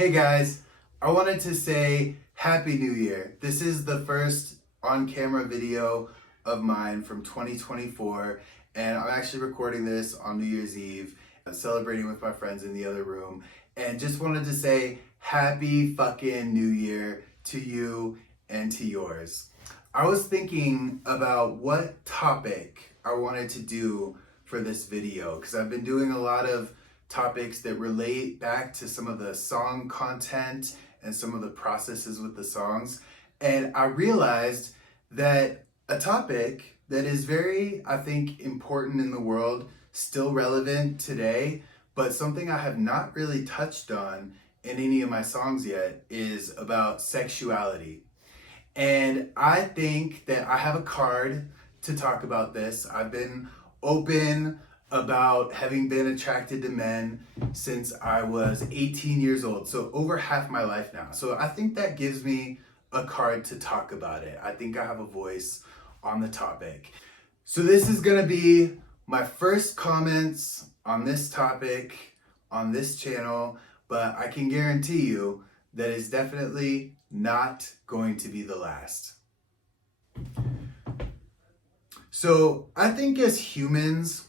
Hey guys, I wanted to say Happy New Year. This is the first on-camera video of mine from 2024, and I'm actually recording this on New Year's Eve, celebrating with my friends in the other room, and just wanted to say Happy fucking New Year to you and to yours. I was thinking about what topic I wanted to do for this video, because I've been doing a lot of topics that relate back to some of the song content and some of the processes with the songs. And I realized that a topic that is very, I think, important in the world, still relevant today, but something I have not really touched on in any of my songs yet is about sexuality. And I think that I have a card to talk about this. I've been open about having been attracted to men since I was 18 years old, so over half my life now. So I think that gives me a card to talk about it. I think I have a voice on the topic. So this is gonna be my first comments on this topic on this channel, but I can guarantee you that it's definitely not going to be the last. So I think as humans,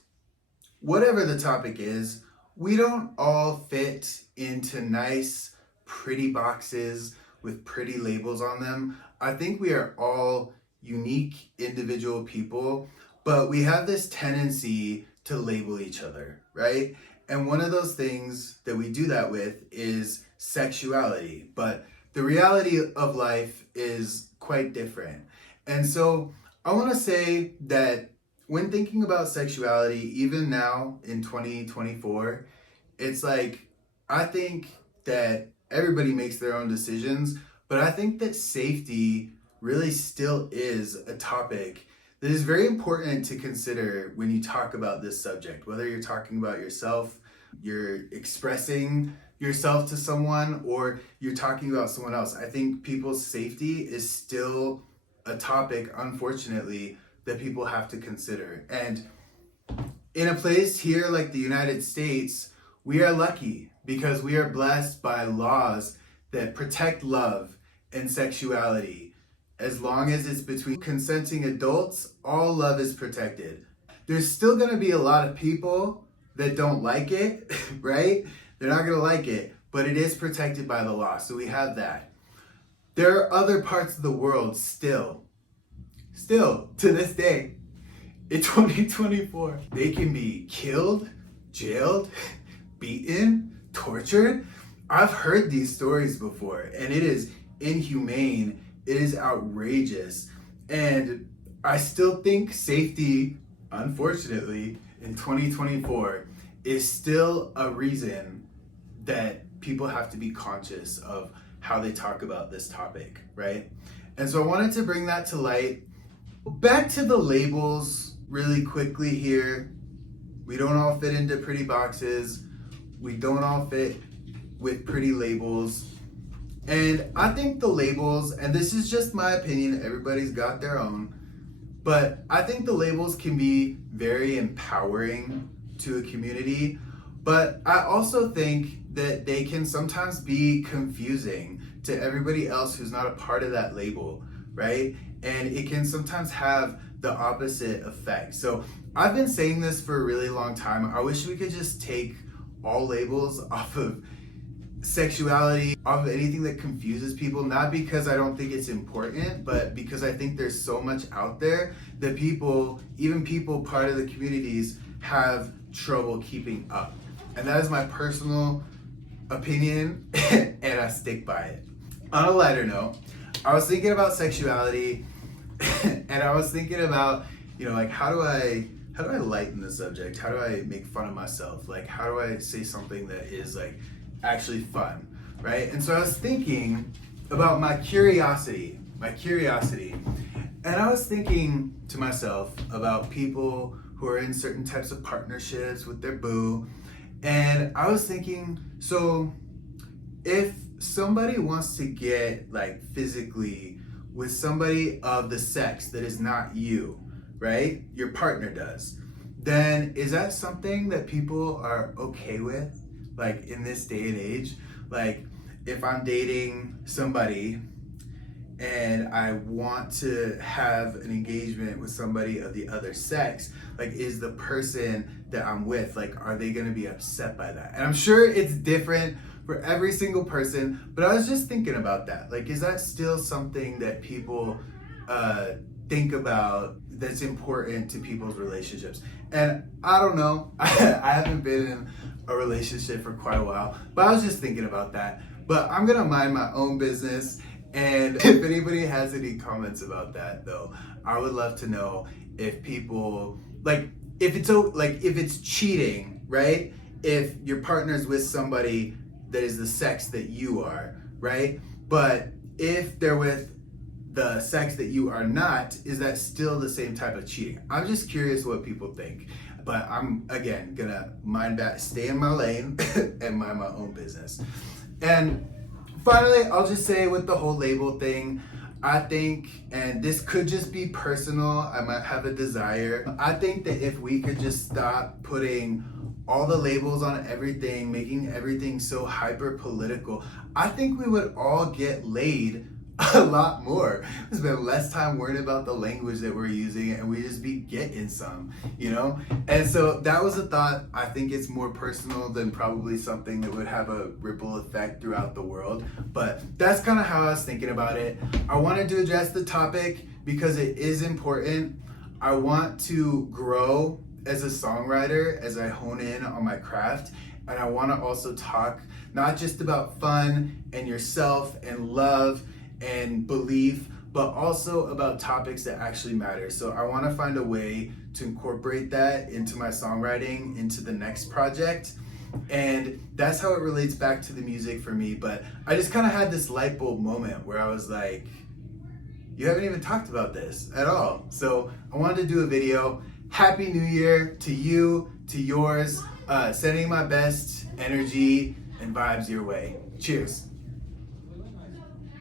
whatever the topic is, we don't all fit into nice, pretty boxes with pretty labels on them. I think we are all unique individual people, but we have this tendency to label each other, right? And one of those things that we do that with is sexuality, but the reality of life is quite different. And so I want to say that when thinking about sexuality, even now in 2024, it's like, I think that everybody makes their own decisions, but I think that safety really still is a topic that is very important to consider when you talk about this subject, whether you're talking about yourself, you're expressing yourself to someone, or you're talking about someone else. I think people's safety is still a topic, unfortunately, that people have to consider. And in a place here like the United States, we are lucky because we are blessed by laws that protect love and sexuality. As long as it's between consenting adults, all love is protected. There's still gonna be a lot of people that don't like it, right? They're not gonna like it, but it is protected by the law, so we have that. There are other parts of the world still to this day, in 2024, they can be killed, jailed, beaten, tortured. I've heard these stories before, and it is inhumane, it is outrageous, and I still think safety, unfortunately, in 2024, is still a reason that people have to be conscious of how they talk about this topic, right? And so I wanted to bring that to light. Back to the labels really quickly here. We don't all fit into pretty boxes. We don't all fit with pretty labels. And I think the labels, and this is just my opinion, everybody's got their own, but I think the labels can be very empowering to a community, but I also think that they can sometimes be confusing to everybody else who's not a part of that label, right? And it can sometimes have the opposite effect. So I've been saying this for a really long time. I wish we could just take all labels off of sexuality, off of anything that confuses people, not because I don't think it's important, but because I think there's so much out there that people, even people part of the communities, have trouble keeping up. And that is my personal opinion, and I stick by it. On a lighter note, I was thinking about sexuality, and I was thinking about, like, how do I lighten the subject? How do I make fun of myself? Like, how do I say something that is like actually fun, right? And so I was thinking about my curiosity, and I was thinking to myself about people who are in certain types of partnerships with their boo, and I was thinking, so if somebody wants to get like physically with somebody of the sex that is not you, right? Your partner does. Then is that something that people are okay with, like in this day and age? Like, if I'm dating somebody and I want to have an engagement with somebody of the other sex, like, is the person that I'm with, like, are they gonna be upset by that? And I'm sure it's different for every single person, but I was just thinking about that. Like, is that still something that people think about that's important to people's relationships? And I don't know. I haven't been in a relationship for quite a while, but I was just thinking about that. But I'm gonna mind my own business. And if anybody has any comments about that, though, I would love to know if people, like, if it's cheating, right? If your partner's with somebody that is the sex that you are, right? But if they're with the sex that you are not, is that still the same type of cheating? I'm just curious what people think. But I'm, again, gonna stay in my lane and mind my own business. And finally, I'll just say with the whole label thing, I think, and this could just be personal, I might have a desire. I think that if we could just stop putting all the labels on everything, making everything so hyper political, I think we would all get laid a lot more. We spend less time worrying about the language that we're using, and we just be getting some, you know? And so that was a thought. I think it's more personal than probably something that would have a ripple effect throughout the world. But that's kind of how I was thinking about it. I wanted to address the topic because it is important. I want to grow as a songwriter as I hone in on my craft. And I want to also talk not just about fun and yourself and love and belief, but also about topics that actually matter. So I want to find a way to incorporate that into my songwriting, into the next project. And that's how it relates back to the music for me. But I just kind of had this light bulb moment where I was like, you haven't even talked about this at all. So I wanted to do a video. Happy New Year to you, to yours. Sending my best energy and vibes your way. Cheers.